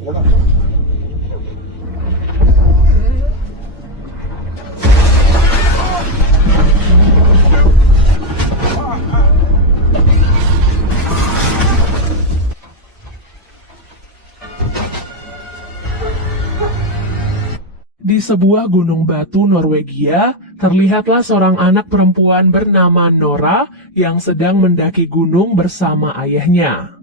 Di sebuah gunung batu Norwegia, terlihatlah seorang anak perempuan bernama Nora yang sedang mendaki gunung bersama ayahnya.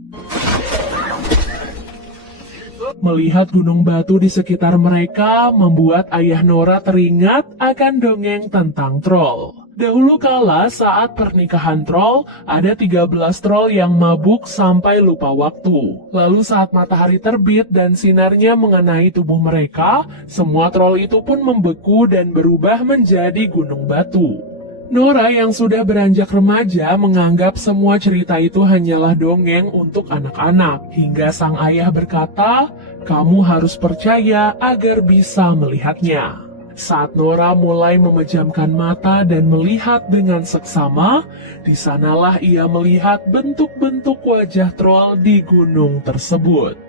Melihat gunung batu di sekitar mereka membuat ayah Nora teringat akan dongeng tentang troll. Dahulu kala saat pernikahan troll, ada 13 troll yang mabuk sampai lupa waktu. Lalu saat matahari terbit dan sinarnya mengenai tubuh mereka, semua troll itu pun membeku dan berubah menjadi gunung batu. Nora yang sudah beranjak remaja menganggap semua cerita itu hanyalah dongeng untuk anak-anak. Hingga sang ayah berkata, "Kamu harus percaya agar bisa melihatnya." Saat Nora mulai memejamkan mata dan melihat dengan seksama, di sanalah ia melihat bentuk-bentuk wajah troll di gunung tersebut.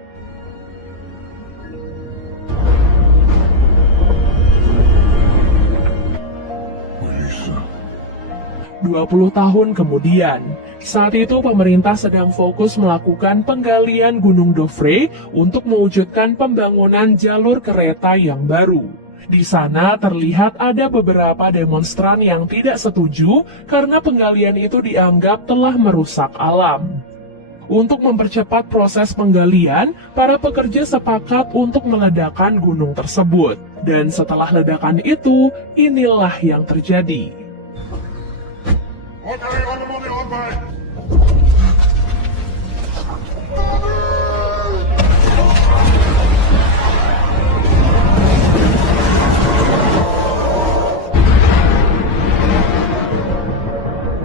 20 tahun kemudian, saat itu pemerintah sedang fokus melakukan penggalian Gunung Dovre untuk mewujudkan pembangunan jalur kereta yang baru. Di sana terlihat ada beberapa demonstran yang tidak setuju karena penggalian itu dianggap telah merusak alam. Untuk mempercepat proses penggalian, para pekerja sepakat untuk meledakkan gunung tersebut. Dan setelah ledakan itu, inilah yang terjadi.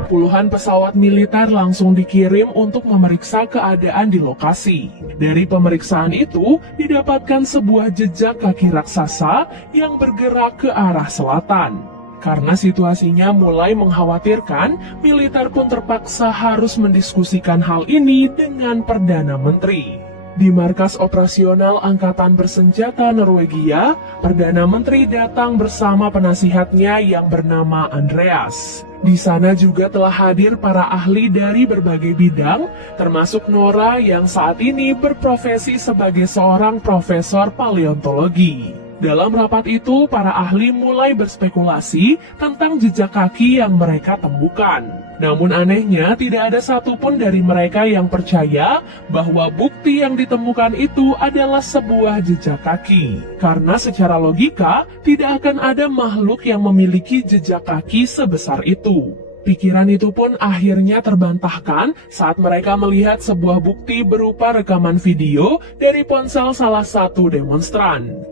Puluhan pesawat militer langsung dikirim untuk memeriksa keadaan di lokasi. Dari pemeriksaan itu, didapatkan sebuah jejak kaki raksasa yang bergerak ke arah selatan. Karena situasinya mulai mengkhawatirkan, militer pun terpaksa harus mendiskusikan hal ini dengan Perdana Menteri. Di markas operasional Angkatan Bersenjata Norwegia, Perdana Menteri datang bersama penasihatnya yang bernama Andreas. Di sana juga telah hadir para ahli dari berbagai bidang, termasuk Nora yang saat ini berprofesi sebagai seorang profesor paleontologi. Dalam rapat itu, para ahli mulai berspekulasi tentang jejak kaki yang mereka temukan. Namun anehnya, tidak ada satupun dari mereka yang percaya bahwa bukti yang ditemukan itu adalah sebuah jejak kaki. Karena secara logika, tidak akan ada makhluk yang memiliki jejak kaki sebesar itu. Pikiran itu pun akhirnya terbantahkan saat mereka melihat sebuah bukti berupa rekaman video dari ponsel salah satu demonstran.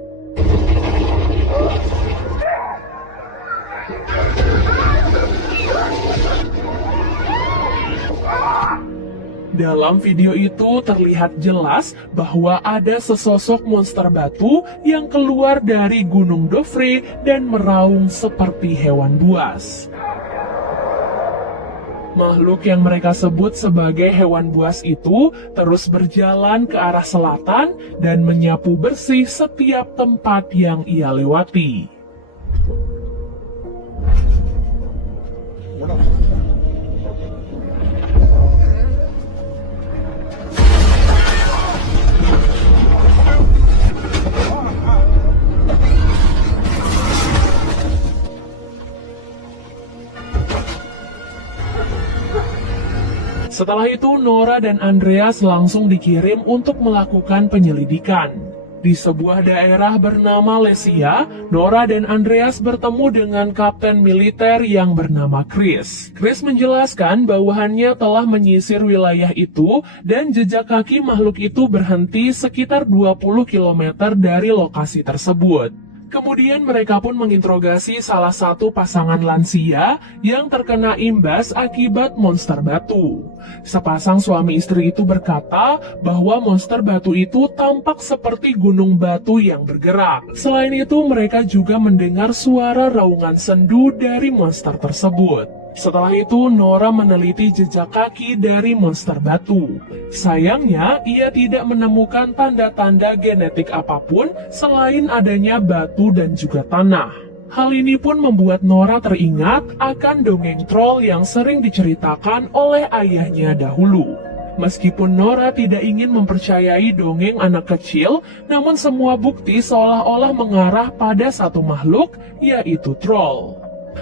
Dalam video itu terlihat jelas bahwa ada sesosok monster batu yang keluar dari Gunung Dovre dan meraung seperti hewan buas. Makhluk yang mereka sebut sebagai hewan buas itu terus berjalan ke arah selatan dan menyapu bersih setiap tempat yang ia lewati. Setelah itu, Nora dan Andreas langsung dikirim untuk melakukan penyelidikan. Di sebuah daerah bernama Lesia, Nora dan Andreas bertemu dengan kapten militer yang bernama Chris. Chris menjelaskan bawahannya telah menyisir wilayah itu dan jejak kaki makhluk itu berhenti sekitar 20 km dari lokasi tersebut. Kemudian mereka pun menginterogasi salah satu pasangan lansia yang terkena imbas akibat monster batu. Sepasang suami istri itu berkata bahwa monster batu itu tampak seperti gunung batu yang bergerak. Selain itu, mereka juga mendengar suara raungan sendu dari monster tersebut. Setelah itu, Nora meneliti jejak kaki dari monster batu. Sayangnya, ia tidak menemukan tanda-tanda genetik apapun selain adanya batu dan juga tanah. Hal ini pun membuat Nora teringat akan dongeng troll yang sering diceritakan oleh ayahnya dahulu. Meskipun Nora tidak ingin mempercayai dongeng anak kecil, namun semua bukti seolah-olah mengarah pada satu makhluk, yaitu troll.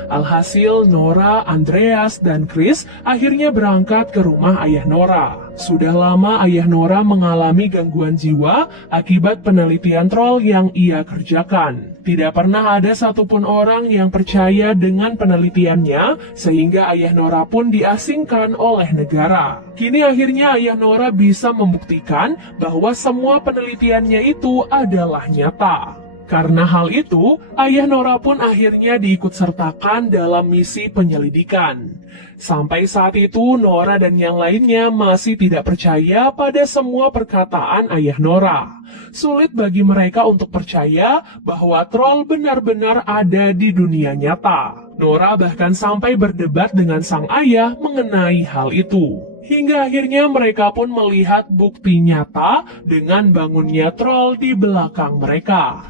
Alhasil, Nora, Andreas, dan Chris akhirnya berangkat ke rumah ayah Nora. Sudah lama ayah Nora mengalami gangguan jiwa akibat penelitian troll yang ia kerjakan. Tidak pernah ada satupun orang yang percaya dengan penelitiannya, sehingga ayah Nora pun diasingkan oleh negara. Kini akhirnya ayah Nora bisa membuktikan bahwa semua penelitiannya itu adalah nyata. Karena hal itu, ayah Nora pun akhirnya diikutsertakan dalam misi penyelidikan. Sampai saat itu, Nora dan yang lainnya masih tidak percaya pada semua perkataan ayah Nora. Sulit bagi mereka untuk percaya bahwa troll benar-benar ada di dunia nyata. Nora bahkan sampai berdebat dengan sang ayah mengenai hal itu. Hingga akhirnya mereka pun melihat bukti nyata dengan bangunnya troll di belakang mereka.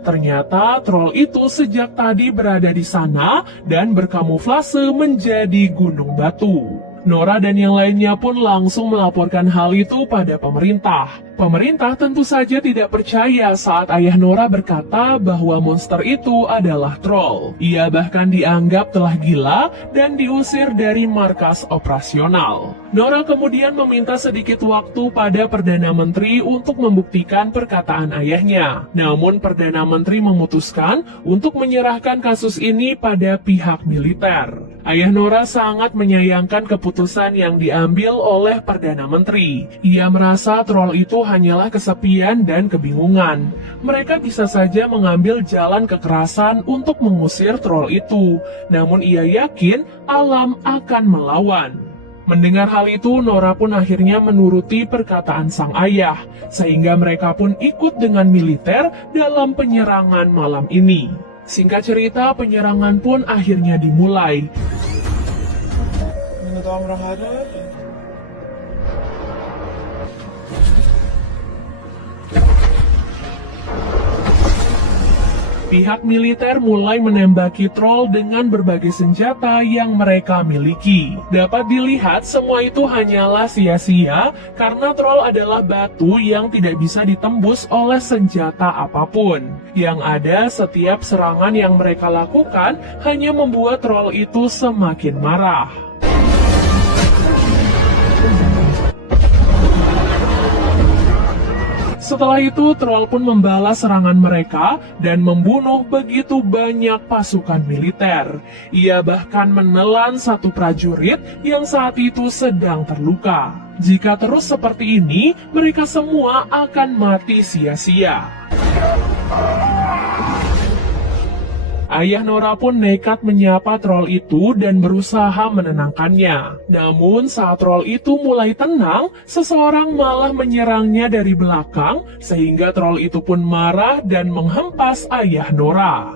Ternyata troll itu sejak tadi berada di sana dan berkamuflase menjadi gunung batu. Nora dan yang lainnya pun langsung melaporkan hal itu pada pemerintah. Pemerintah tentu saja tidak percaya saat ayah Nora berkata bahwa monster itu adalah troll. Ia bahkan dianggap telah gila dan diusir dari markas operasional. Nora kemudian meminta sedikit waktu pada Perdana Menteri untuk membuktikan perkataan ayahnya. Namun Perdana Menteri memutuskan untuk menyerahkan kasus ini pada pihak militer. Ayah Nora sangat menyayangkan keputusan yang diambil oleh Perdana Menteri. Ia merasa troll itu hanyalah kesepian dan kebingungan. Mereka bisa saja mengambil jalan kekerasan untuk mengusir troll itu. Namun ia yakin alam akan melawan. Mendengar hal itu, Nora pun akhirnya menuruti perkataan sang ayah, sehingga mereka pun ikut dengan militer dalam penyerangan malam ini. Singkat cerita, penyerangan pun akhirnya dimulai. Pihak militer mulai menembaki troll dengan berbagai senjata yang mereka miliki. Dapat dilihat semua itu hanyalah sia-sia karena troll adalah batu yang tidak bisa ditembus oleh senjata apapun. Yang ada, setiap serangan yang mereka lakukan hanya membuat troll itu semakin marah. Setelah itu, troll pun membalas serangan mereka dan membunuh begitu banyak pasukan militer. Ia bahkan menelan satu prajurit yang saat itu sedang terluka. Jika terus seperti ini, mereka semua akan mati sia-sia. Ayah Nora pun nekat menyapa troll itu dan berusaha menenangkannya. Namun saat troll itu mulai tenang, seseorang malah menyerangnya dari belakang, sehingga troll itu pun marah dan menghempas ayah Nora.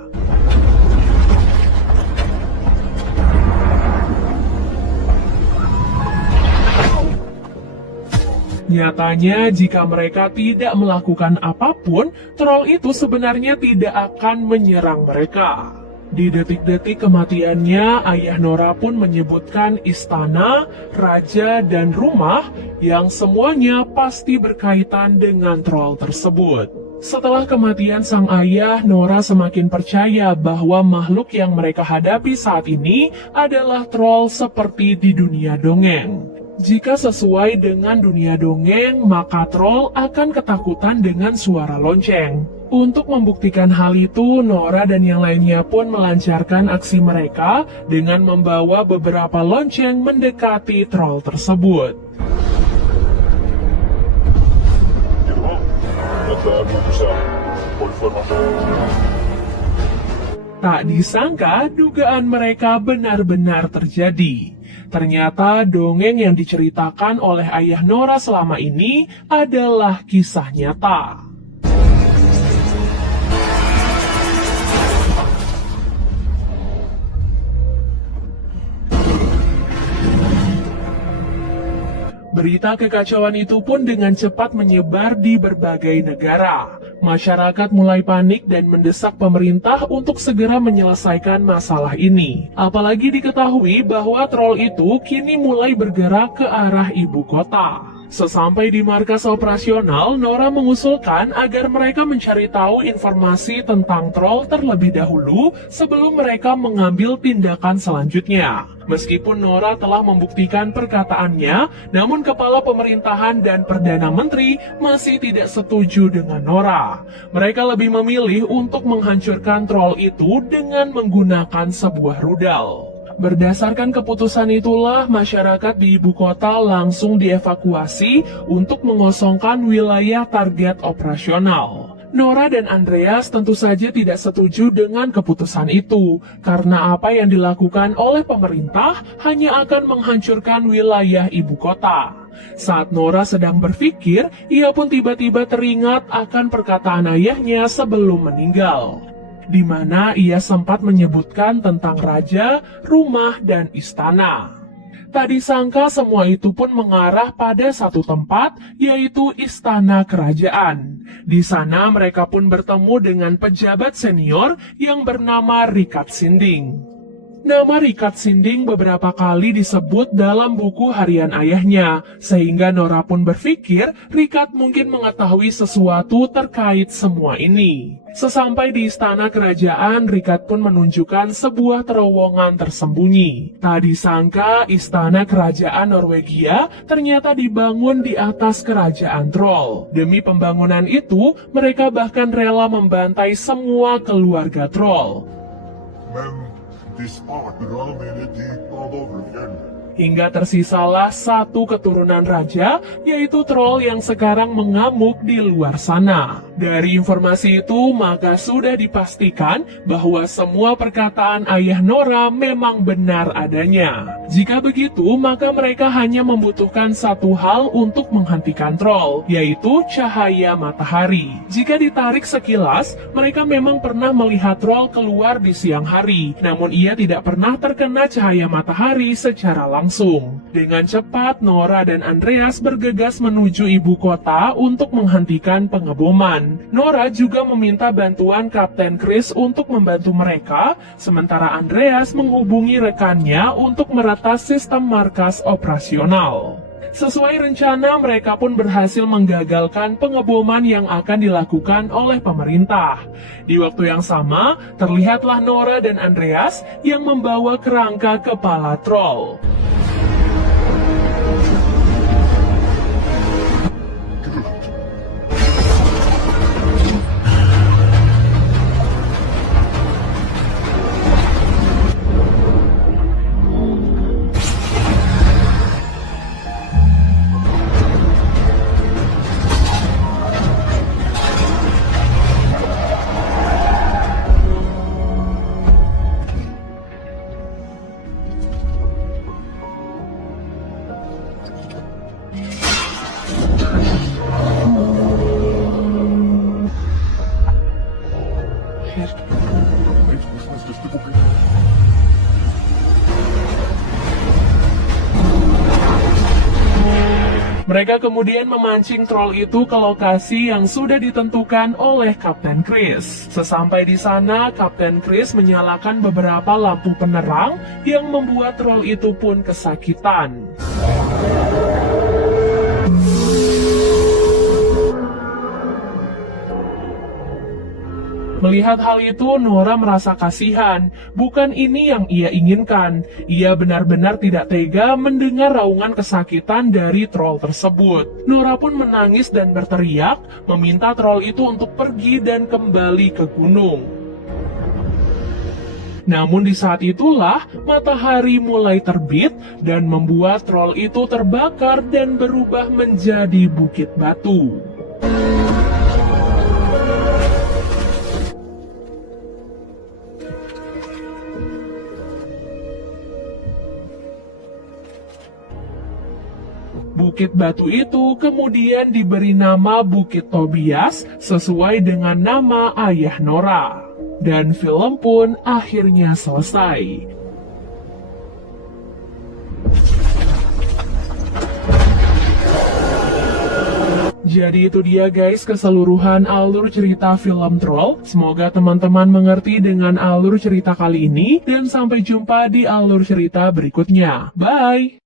Nyatanya, jika mereka tidak melakukan apapun, troll itu sebenarnya tidak akan menyerang mereka. Di detik-detik kematiannya, ayah Nora pun menyebutkan istana, raja, dan rumah yang semuanya pasti berkaitan dengan troll tersebut. Setelah kematian sang ayah, Nora semakin percaya bahwa makhluk yang mereka hadapi saat ini adalah troll seperti di dunia dongeng. Jika sesuai dengan dunia dongeng, maka troll akan ketakutan dengan suara lonceng. Untuk membuktikan hal itu, Nora dan yang lainnya pun melancarkan aksi mereka dengan membawa beberapa lonceng mendekati troll tersebut. At the Abuja Tak disangka, dugaan mereka benar-benar terjadi. Ternyata dongeng yang diceritakan oleh ayah Nora selama ini adalah kisah nyata. Berita kekacauan itu pun dengan cepat menyebar di berbagai negara. Masyarakat mulai panik dan mendesak pemerintah untuk segera menyelesaikan masalah ini. Apalagi diketahui bahwa troll itu kini mulai bergerak ke arah ibu kota. Sesampai di markas operasional, Nora mengusulkan agar mereka mencari tahu informasi tentang troll terlebih dahulu sebelum mereka mengambil tindakan selanjutnya. Meskipun Nora telah membuktikan perkataannya, namun kepala pemerintahan dan Perdana Menteri masih tidak setuju dengan Nora. Mereka lebih memilih untuk menghancurkan troll itu dengan menggunakan sebuah rudal. Berdasarkan keputusan itulah, masyarakat di ibu kota langsung dievakuasi untuk mengosongkan wilayah target operasional. Nora dan Andreas tentu saja tidak setuju dengan keputusan itu, karena apa yang dilakukan oleh pemerintah hanya akan menghancurkan wilayah ibu kota. Saat Nora sedang berpikir, ia pun tiba-tiba teringat akan perkataan ayahnya sebelum meninggal, di mana ia sempat menyebutkan tentang raja, rumah, dan istana. Tak disangka semua itu pun mengarah pada satu tempat, yaitu istana kerajaan. Di sana mereka pun bertemu dengan pejabat senior yang bernama Richard Sinding. Nama Richard Sinding beberapa kali disebut dalam buku harian ayahnya, sehingga Nora pun berpikir Richard mungkin mengetahui sesuatu terkait semua ini. Sesampai di istana kerajaan, Richard pun menunjukkan sebuah terowongan tersembunyi. Tak disangka, istana kerajaan Norwegia ternyata dibangun di atas kerajaan troll. Demi pembangunan itu, mereka bahkan rela membantai semua keluarga troll. Hingga tersisalah satu keturunan raja, yaitu troll yang sekarang mengamuk di luar sana. Dari informasi itu, maka sudah dipastikan bahwa semua perkataan ayah Nora memang benar adanya. Jika begitu, maka mereka hanya membutuhkan satu hal untuk menghentikan troll, yaitu cahaya matahari. Jika ditarik sekilas, mereka memang pernah melihat troll keluar di siang hari, namun ia tidak pernah terkena cahaya matahari secara langsung. Dengan cepat, Nora dan Andreas bergegas menuju ibu kota untuk menghentikan pengeboman. Nora juga meminta bantuan Kapten Chris untuk membantu mereka, sementara Andreas menghubungi rekannya untuk meretas sistem markas operasional. Sesuai rencana, mereka pun berhasil menggagalkan pengeboman yang akan dilakukan oleh pemerintah. Di waktu yang sama, terlihatlah Nora dan Andreas yang membawa kerangka kepala troll. Mereka kemudian memancing troll itu ke lokasi yang sudah ditentukan oleh Kapten Chris. Sesampai di sana, Kapten Chris menyalakan beberapa lampu penerang yang membuat troll itu pun kesakitan. Melihat hal itu, Nora merasa kasihan. Bukan ini yang ia inginkan. Ia benar-benar tidak tega mendengar raungan kesakitan dari troll tersebut. Nora pun menangis dan berteriak, meminta troll itu untuk pergi dan kembali ke gunung. Namun di saat itulah, matahari mulai terbit dan membuat troll itu terbakar dan berubah menjadi bukit batu. Bukit batu itu kemudian diberi nama Bukit Tobias sesuai dengan nama ayah Nora. Dan film pun akhirnya selesai. Jadi itu dia guys keseluruhan alur cerita film Troll. Semoga teman-teman mengerti dengan alur cerita kali ini dan sampai jumpa di alur cerita berikutnya. Bye!